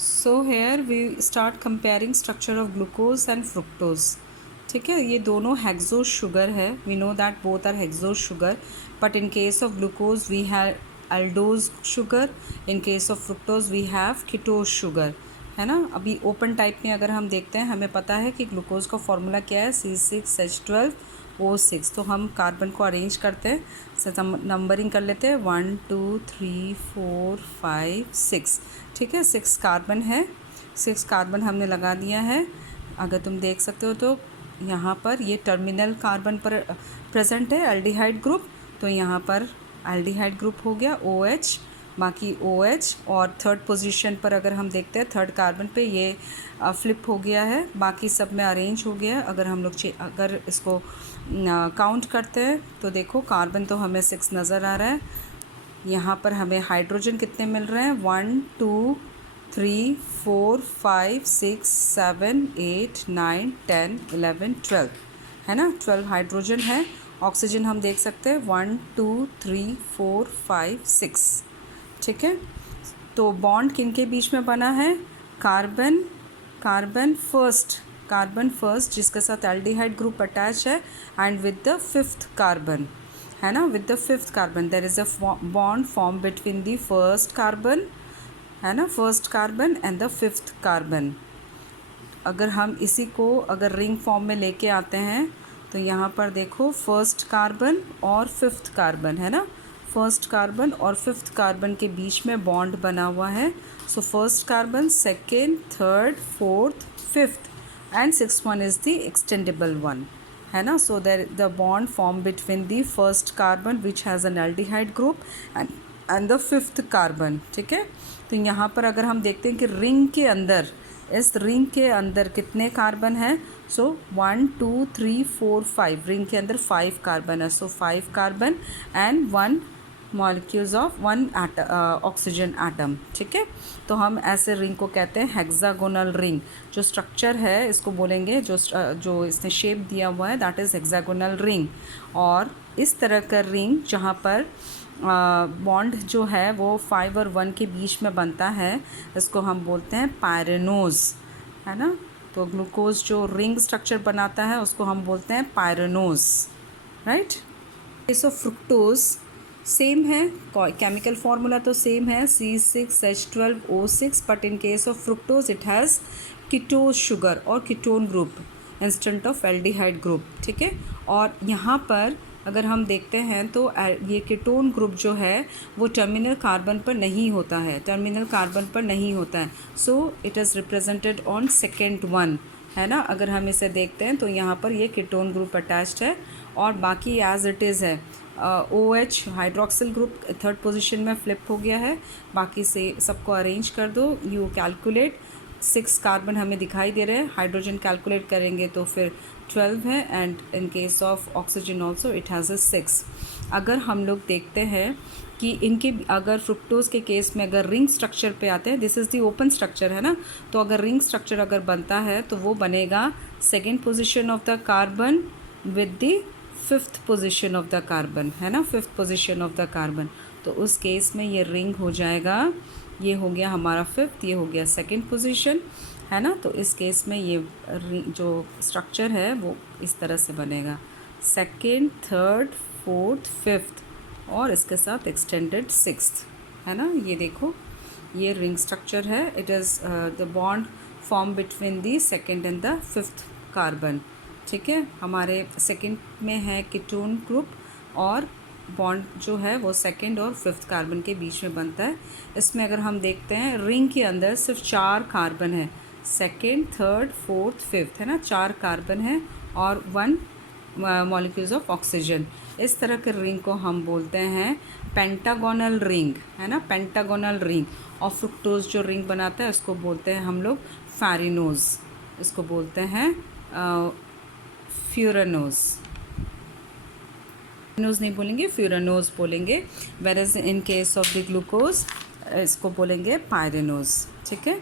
So here we start comparing structure of glucose and fructose. ठीक है, ये दोनों हेक्सोज शुगर है। We know that both are hexose sugar, but in case of glucose we have aldose sugar, in case of fructose we have ketose sugar, है ना। अभी open type में अगर हम देखते हैं, हमें पता है कि ग्लूकोज का फॉर्मूला क्या है, C6H12O6। तो हम कार्बन को अरेंज करते हैं, नंबरिंग कर लेते हैं 1 2 3 4 5 6। ठीक है, 6 कार्बन है, 6 कार्बन हमने लगा दिया है। अगर तुम देख सकते हो तो यहाँ पर ये टर्मिनल कार्बन पर प्रेजेंट है एल्डिहाइड ग्रुप, तो यहाँ पर एल्डिहाइड ग्रुप हो गया OH, बाकी OH। और थर्ड पोजीशन पर अगर हम देखते हैं थर्ड कार्बन पे ये फ्लिप हो गया है, बाकी सब में अरेंज हो गया है। अगर हम लोग अगर इसको काउंट करते हैं तो देखो कार्बन तो हमें 6 नज़र आ रहा है। यहाँ पर हमें हाइड्रोजन कितने मिल रहे हैं, 1 2 3 4 5 6 7 8 9 10 11 12, है ना। 12 हाइड्रोजन है। ऑक्सीजन हम देख सकते हैं 1 2 3 4 5 6। ठीक है, तो बॉन्ड किन के बीच में बना है, कार्बन फर्स्ट जिसके साथ एल्डिहाइड ग्रुप अटैच है, and with the fifth carbon, है ना, with the fifth carbon there is a bond form between the first carbon, है ना, first carbon and the fifth carbon. अगर हम इसी को अगर रिंग फॉर्म में लेके आते हैं तो यहाँ पर देखो फर्स्ट कार्बन और फिफ्थ कार्बन, है ना, फर्स्ट कार्बन और फिफ्थ कार्बन के बीच में बॉन्ड बना हुआ है। So first carbon, second, third, fourth, fifth and sixth one is the extendable one, है ना। So there the bond form between the first carbon which has an aldehyde group and the fifth carbon. ठीक है, तो यहाँ पर अगर हम देखते हैं कि रिंग के अंदर, इस रिंग के अंदर कितने कार्बन हैं, सो 1 2 3 4 5, रिंग के अंदर 5 कार्बन है। सो 5 carbon and 1 molecules of 1 oxygen atom. ठीक है, तो हम ऐसे रिंग को कहते हैं हेक्सागोनल रिंग। जो स्ट्रक्चर है इसको बोलेंगे, जो इसने शेप दिया हुआ है दैट इज़ हेक्सागोनल रिंग। और इस तरह का रिंग जहाँ पर बॉन्ड जो है वो 5 और 1 के बीच में बनता है, इसको हम बोलते हैं पायरेनोज, है ना। तो ग्लूकोज जो रिंग स्ट्रक्चर बनाता है उसको हम बोलते हैं pyranose, right. Case of fructose same है, केमिकल फार्मूला तो सेम है C6H12O6, but in case of fructose it has ketose sugar और ketone group instant of aldehyde group. ठीक है, और यहाँ पर अगर हम देखते हैं तो ये कीटोन ग्रुप जो है वो टर्मिनल कार्बन पर नहीं होता है, so it is represented on second one, है ना। अगर हम इसे देखते हैं तो यहाँ पर ये कीटोन ग्रुप अटैच्ड है, और बाकी एज इट इज़ है। OH hydroxyl group third position में फ्लिप हो गया है। बाकी से सबको अरेंज कर दो, यू कैलकुलेट। 6 कार्बन हमें दिखाई दे रहे हैं, हाइड्रोजन कैलकुलेट करेंगे तो फिर 12 है, and in case of oxygen also it has a 6। अगर हम लोग देखते हैं कि इनके अगर फ्रुक्टोज के केस में अगर रिंग स्ट्रक्चर पे आते हैं, this is the open structure, है ना, तो अगर रिंग स्ट्रक्चर अगर बनता है तो वो बनेगा second position of the carbon with the fifth position of the carbon, है ना, fifth position of the carbon. तो उस केस में ये रिंग हो जाएगा, ये हो गया हमारा फिफ्थ, ये हो गया सेकेंड पोजीशन, है ना। तो इस केस में ये जो स्ट्रक्चर है वो इस तरह से बनेगा, सेकेंड, थर्ड, फोर्थ, फिफ्थ और इसके साथ एक्सटेंडेड सिक्स्थ, है ना। ये देखो ये रिंग स्ट्रक्चर है, it is the bond form between the second and the fifth carbon. ठीक है, हमारे सेकेंड में है कीटोन ग्रुप, और बॉन्ड जो है वो सेकेंड और फिफ्थ कार्बन के बीच में बनता है। इसमें अगर हम देखते हैं रिंग के अंदर सिर्फ 4 कार्बन है, सेकेंड, थर्ड, फोर्थ, फिफ्थ, है ना, 4 कार्बन है और 1 मॉलिक्यूल्स ऑफ ऑक्सीजन। इस तरह के रिंग को हम बोलते हैं पेंटागोनल रिंग, है ना, पेंटागोनल रिंग। और फ्रुक्टोज जो रिंग बनाता है उसको बोलते हैं हम लोग फैरिनोज, इसको बोलते हैं फ्यूरानोज नहीं बोलेंगे, फ्यूरानोज बोलेंगे। Whereas in case of the glucose इसको बोलेंगे पायरेनोज। ठीक है।